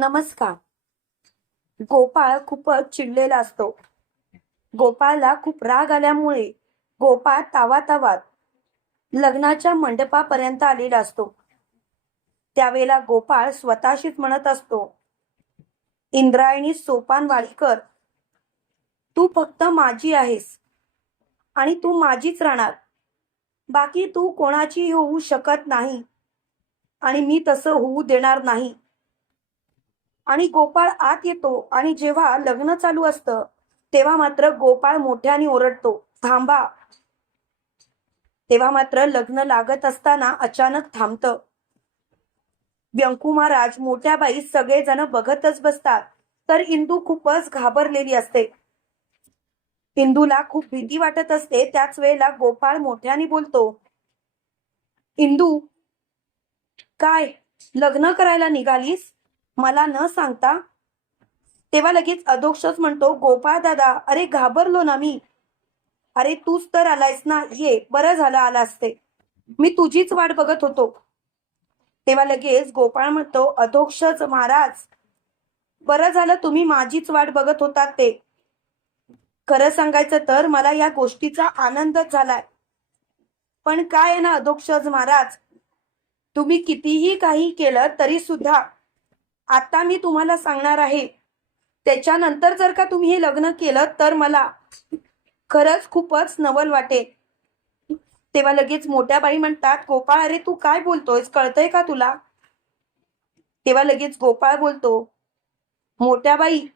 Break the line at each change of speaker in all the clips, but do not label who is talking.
नमस्कार. गोपाळ खूपच चिडलेला असतो. गोपाळला खूप राग आल्यामुळे गोपाळ तावातावात लग्नाच्या मंडपापर्यंत आलेला असतो. त्यावेळेला गोपाळ स्वतःशीच म्हणत असतो इंद्रायणी सोपान वाडीकर तू फक्त माझी आहेस आणि तू माझीच राहणार. बाकी तू कोणाची होऊ शकत नाही आणि मी तसं होऊ देणार नाही. आणि गोपाळ आत येतो आणि जेव्हा लग्न चालू असतं तेव्हा मात्र गोपाळ मोठ्याने ओरडतो थांबा. तेव्हा मात्र लग्न लागत असताना अचानक थांबतं. व्यंकू महाराज मोठ्या बाई सगळेजण बघतच बसतात तर इंदू खूपच घाबरलेली असते. इंदूला खूप भीती वाटत असते त्याच वेळेला गोपाळ मोठ्याने बोलतो इंदू काय लग्न करायला निघालीस? मला न सांगता तेव्हा लगेच अधोक्षच म्हणतो गोपाळ दादा अरे घाबरलो ना मी. अरे तूच तर आलायस ना. ये बरं झालं आला असते मी तुझीच वाट बघत होतो. तेव्हा लगेच गोपाळ म्हणतो अधोक्षच महाराज बरं झालं तुम्ही माझीच वाट बघत होतात ते. खरं सांगायचं तर मला या गोष्टीचा आनंदच झालाय. पण काय आहे ना अधोक्षज महाराज? तुम्ही कितीही काही केलं तरी सुद्धा आता मी तुम्हाला सांगणार आहे. त्याच्यानंतर जर का तुम्ही हे लग्न केलं तर मला खरंच खूपच नवल वाटेल तेव्हा लगेच मोठ्या बाई म्हणतात गोपाळ अरे तू काय बोलतोयस? कळतंय का तुला? तेव्हा लगेच गोपाळ बोलतो मोठ्या बाई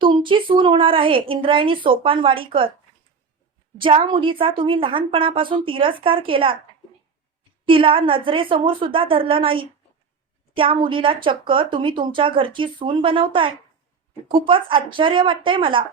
तुमची सून होणार आहे इंद्रायणी सोपान वाडीकर ज्या मुलीचा तुम्ही लहानपणापासून तिरस्कार केला तिला नजरेसमोर सुद्धा धरलं नाही. त्या मुलीला चक्क तुम्ही तुमच्या घरची सून बनवताय. खूपच आश्चर्य वाटतंय मला.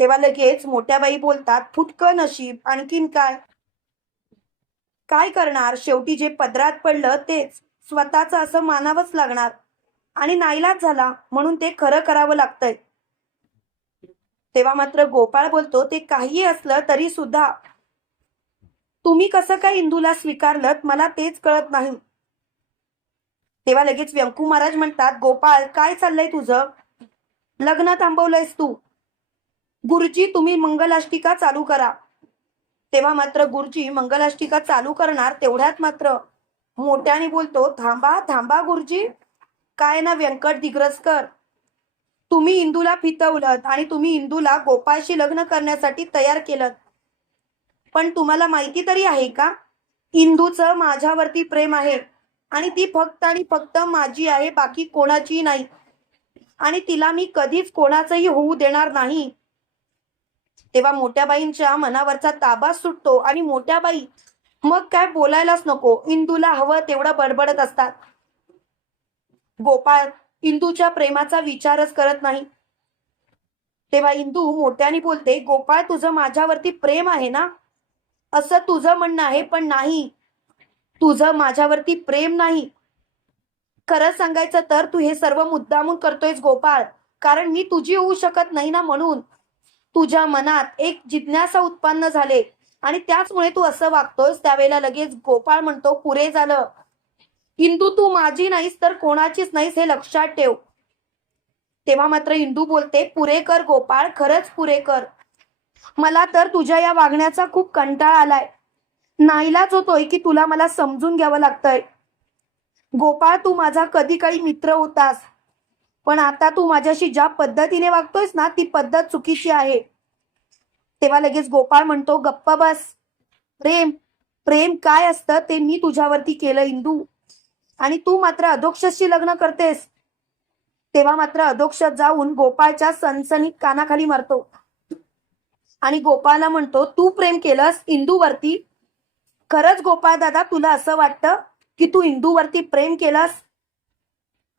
तेव्हा लगेच मोठ्या बाई बोलतात फुटकं नशीब आणखीन काय? काय करणार? शेवटी जे पदरात पडलं तेच. स्वतःच असं मानावंच लागणार. आणि नाईलाज झाला म्हणून ते खरं करावं लागतंय. तेव्हा मात्र गोपाळ बोलतो ते काही असलं तरी सुद्धा. तुम्ही कसं काय इंदूला स्वीकारलं मला तेच कळत नाही. तेव्हा लगेच व्यंकू महाराज म्हणतात गोपाळ काय चाललंय तुझं? लग्न थांबवलंयस तू. गुरुजी तुम्ही मंगलाष्टिका चालू करा. तेव्हा मात्र गुरुजी मंगलाष्टिका चालू करणार तेवढ्यात मात्र मोठ्याने बोलतो थांबा थांबा गुरुजी. काय ना व्यंकट दिग्रसकर तुम्ही इंदूला फितवलं आणि तुम्ही इंदूला गोपाळशी लग्न करण्यासाठी तयार केलं पण तुम्हाला माहिती तरी आहे का? इंदूचं माझ्यावरती प्रेम आहे. आणि ती फक्त आणि फक्त माझी आहे बाकी कोणाची नाही. आणि तिला मी कधीच कोणाचंही होऊ देणार नाही. तेव्हा मोठ्याबाईंच्या मनावरचा ताबा सुटतो आणि मोठ्या बाई मग काय बोलायलाच नको. इंदूला हवं तेवढं बडबडत असतात. गोपाळ इंदूच्या प्रेमाचा विचारच करत नाही. तेव्हा इंदू मोठ्याने बोलते गोपाळ तुझं माझ्यावरती प्रेम आहे ना? असं तुझं म्हणणं आहे पण नाही. तुझं माझ्यावरती प्रेम नाही. खरं सांगायचं तर तू हे सर्व मुद्दामून करतोयस गोपाळ. कारण मी तुझी होऊ शकत नाही ना म्हणून. तुझ्या मनात एक जिज्ञासा उत्पन्न झाले. आणि त्याचमुळे तू असं वागतोयस त्यावेळेला लगेच गोपाळ म्हणतो पुरे झालं. इंदू तू माझी नाहीस तर कोणाचीच नाहीस हे लक्षात ठेव. तेव्हा मात्र इंदू बोलते पुरे कर गोपाळ खरंच पुरे कर. मला तर तुझ्या या वागण्याचा खूप कंटाळा आलाय. नाईलाज होतोय की तुला मला समजून घ्यावं लागतंय. गोपाळ तू माझा कधी काही मित्र होतास. पण आता तू माझ्याशी ज्या पद्धतीने वागतोयस ना ती पद्धत चुकीची आहे. तेव्हा लगेच गोपाळ म्हणतो गप्प बस. प्रेम प्रेम काय असतं ते मी तुझ्यावरती केलं इंदू. आणि तू मात्र अधोक्षशी लग्न करतेस. तेव्हा मात्र अधोक्ष जाऊन गोपाळच्या सनसनीत कानाखाली मारतो. आणि गोपाळला म्हणतो तू प्रेम केलंस इंदूवरती खरंच गोपाळ दादा तुला असं वाटतं की तू इंदूवरती प्रेम केलंस?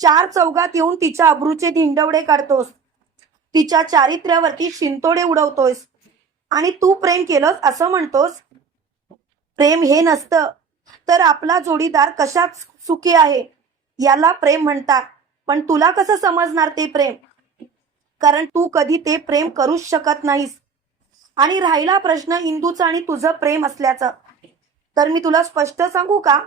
चार चौघात येऊन तिच्या अब्रूचे धिंडवडे काढतोस. तिच्या चारित्र्यावरती शिंतोडे उडवतोयस आणि तू प्रेम केलंस असं म्हणतोस प्रेम हे नसतं तर आपला जोडीदार कशात सुखी आहे? याला प्रेम म्हणतात. पण तुला कसं समजणार ते प्रेम? कारण तू कधी ते प्रेम करूच शकत नाहीस. आणि राहिला प्रश्न हिंदूचा आणि तुझं प्रेम असल्याचं. तर मी तुला स्पष्ट सांगू का?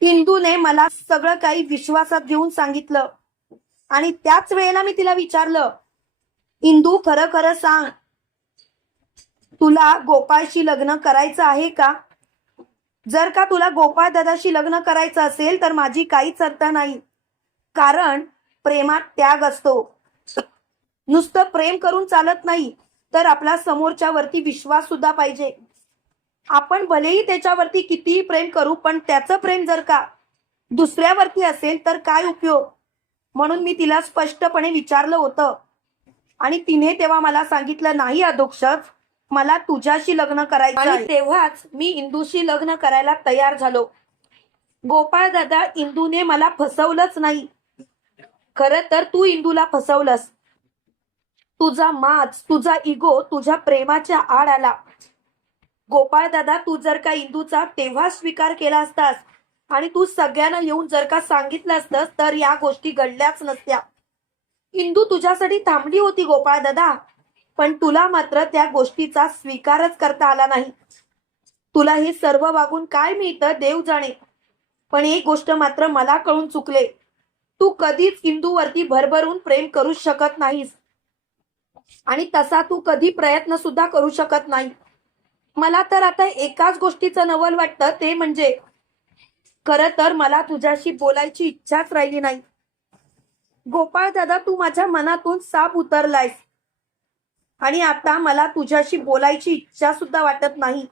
इंदूने मला सगळं काही विश्वासात घेऊन सांगितलं. आणि त्याच वेळेला मी तिला विचारलं इंदू खरं खरं सांग. तुला गोपाळशी लग्न करायचं आहे का? जर का तुला गोपाळ दादाशी लग्न करायचं असेल तर माझी काहीच अर्थ नाही. कारण प्रेमात त्याग असतो. नुसतं प्रेम करून चालत नाही तर आपला समोरच्या वरती विश्वास सुद्धा पाहिजे. आपण भलेही त्याच्यावरती कितीही प्रेम करू पण त्याचं प्रेम जर का दुसऱ्यावरती असेल तर काय उपयोग? म्हणून मी तिला स्पष्टपणे विचारलं होतं. आणि तिने तेव्हा मला सांगितलं नाही अधोक्षच मला तुझ्याशी लग्न करायचं
आणि.
तेव्हाच मी इंदूशी लग्न करायला तयार झालो. गोपाळ दादा इंदूने मला फसवलंच नाही. खरं तर तू इंदूला फसवलंस. तुझा माज तुझा इगो तुझ्या प्रेमाच्या आड आला. गोपाळ दादा तू जर का इंदूचा तेव्हा स्वीकार केला असतास आणि तू सगळ्यांना येऊन जर का सांगितलं असतंस तर या गोष्टी घडल्याच नसत्या. इंदू तुझ्यासाठी थांबली होती गोपाळ दादा पण तुला मात्र त्या गोष्टीचा स्वीकारच करता आला नाही. तुला हे सर्व वागून काय मिळतं देव जाणे पण एक गोष्ट मात्र मला कळून चुकले. तू कधीच इंदूवरती भरभरून प्रेम करू शकत नाहीस आणि तसा तू कधी प्रयत्न सुद्धा करू शकत नाही. मला तर आता एकाच गोष्टीचं नवल वाटतं ते म्हणजे खरं तर मला तुझ्याशी बोलायची इच्छाच राहिली नाही. गोपाळ दादा तू माझ्या मनातून साप उतरलायस. आणि आता मला तुझ्याशी बोलायची इच्छा सुद्धा वाटत नाही.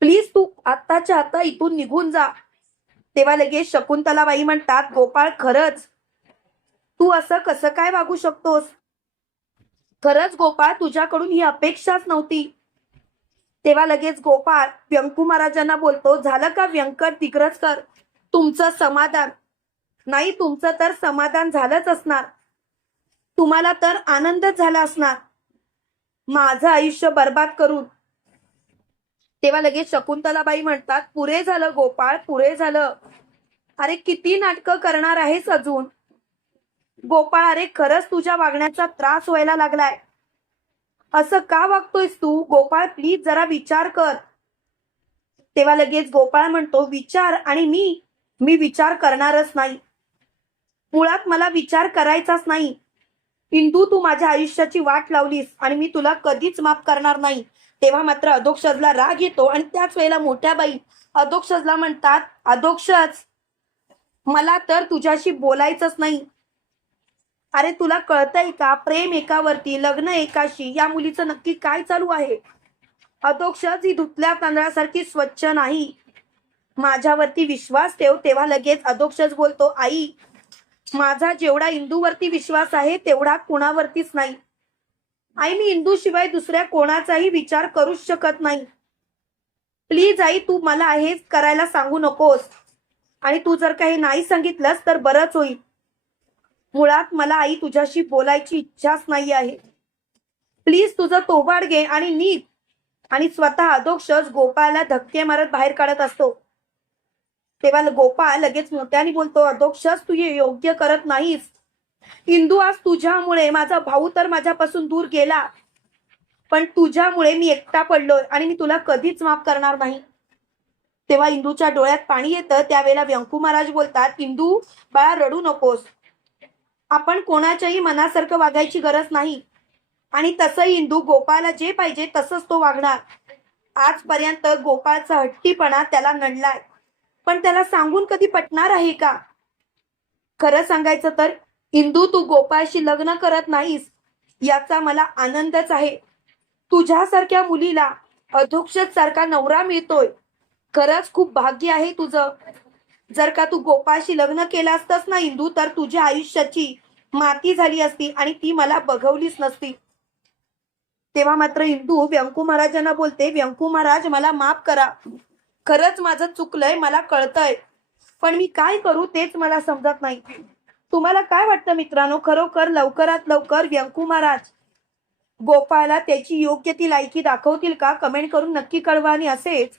प्लीज तू आत्ताच्या आता इथून निघून जा. तेव्हा लगेच शकुंतलाबाई म्हणतात गोपाळ खरंच. तू असं कसं काय वागू शकतोस? खरंच गोपाळ तुझ्याकडून ही अपेक्षाच नव्हती. तेव्हा लगेच गोपाळ व्यंकू महाराजांना बोलतो झालं का व्यंकट दिग्रजकर तुमचं समाधान. नाही तुमचं तर समाधान झालंच असणार. तुम्हाला तर आनंदच झाला असणार. माझं आयुष्य बर्बाद करून. तेव्हा लगेच शकुंतलाबाई म्हणतात पुरे झालं गोपाळ पुरे झालं. अरे किती नाटकं करणार आहेस अजून? गोपाळ अरे खरंच तुझ्या वागण्याचा त्रास व्हायला लागलाय. असं का वागतोयस तू? गोपाळ प्लीज जरा विचार कर. तेव्हा लगेच गोपाळ म्हणतो विचार आणि मी मी विचार करणारच नाही. मुळात मला विचार करायचाच नाही. इंदू तू माझ्या आयुष्याची वाट लावलीस आणि मी तुला कधीच माफ करणार नाही. तेव्हा मात्र अधोक्षजला राग येतो आणि त्याच वेळेला मोठ्या बाई अधोक्षजला म्हणतात अधोक्षज मला तर तुझ्याशी बोलायचंच नाही. अरे तुला कळतंय का? प्रेम एकावरती लग्न एकाशी या मुलीचं नक्की काय चालू आहे? अधोक्षज ही धुतल्या तांदळासारखी स्वच्छ नाही. माझ्यावरती विश्वास ठेव तेव्हा लगेच अधोक्षज बोलतो आई माझा जेवढा इंदूवरती विश्वास आहे तेवढा कुणावरतीच नाही. आई मी इंदू शिवाय दुसऱ्या कोणाचाही विचार करूच शकत नाही. प्लीज आई तू मला हेच करायला सांगू नकोस. आणि तू जर काही नाही सांगितलंस तर बरंच होईल. मुळात मला आई तुझ्याशी बोलायची इच्छाच नाही आहे. प्लीज तुझं तोबाड घे आणि नीट आणि स्वतः अधोक्षज गोपाळला धक्के मारत बाहेर काढत असतो. तेव्हा गोपाळ लगेच मोठ्याने बोलतो अधोक्षज तू योग्य करत नाहीस. इंदू आज तुझ्यामुळे माझा भाऊ तर माझ्यापासून दूर गेला. पण तुझ्यामुळे मी एकटा पडलोय आणि मी तुला कधीच माफ करणार नाही. तेव्हा इंदूच्या डोळ्यात पाणी येतं त्यावेळेला व्यंकू महाराज बोलतात इंदू बाळा रडू नकोस. आपण कोणाच्याही मनासारखं वागायची गरज नाही. आणि तसं इंदू गोपाळला जे पाहिजे तसंच तो वागणार. आजपर्यंत गोपाळचा हट्टीपणा त्याला नडलाय. पण त्याला सांगून कधी पटणार आहे का? खरं सांगायचं तर इंदू तू गोपाळशी लग्न करत नाहीस याचा मला आनंदच आहे. तुझ्यासारख्या मुलीला अधोक्षत सारखा नवरा मिळतोय. खरंच खूप भाग्य आहे तुझं. जर का तू गोपाळशी लग्न केलं असतंस ना इंदू तर तुझ्या आयुष्याची माती झाली असती आणि ती मला बघवलीच नसती. तेव्हा मात्र इंदू व्यंकू महाराजांना बोलते व्यंकू महाराज मला माफ करा. खरंच माझं चुकलंय मला कळतंय. पण मी काय करू तेच मला समजत नाही. तुम्हाला काय वाटतं मित्रांनो? खरोखर लवकरात लवकर व्यंकू महाराज गोपाळला त्याची योग्य ती लायकी दाखवतील का? कमेंट करून नक्की कळवा आणि असेच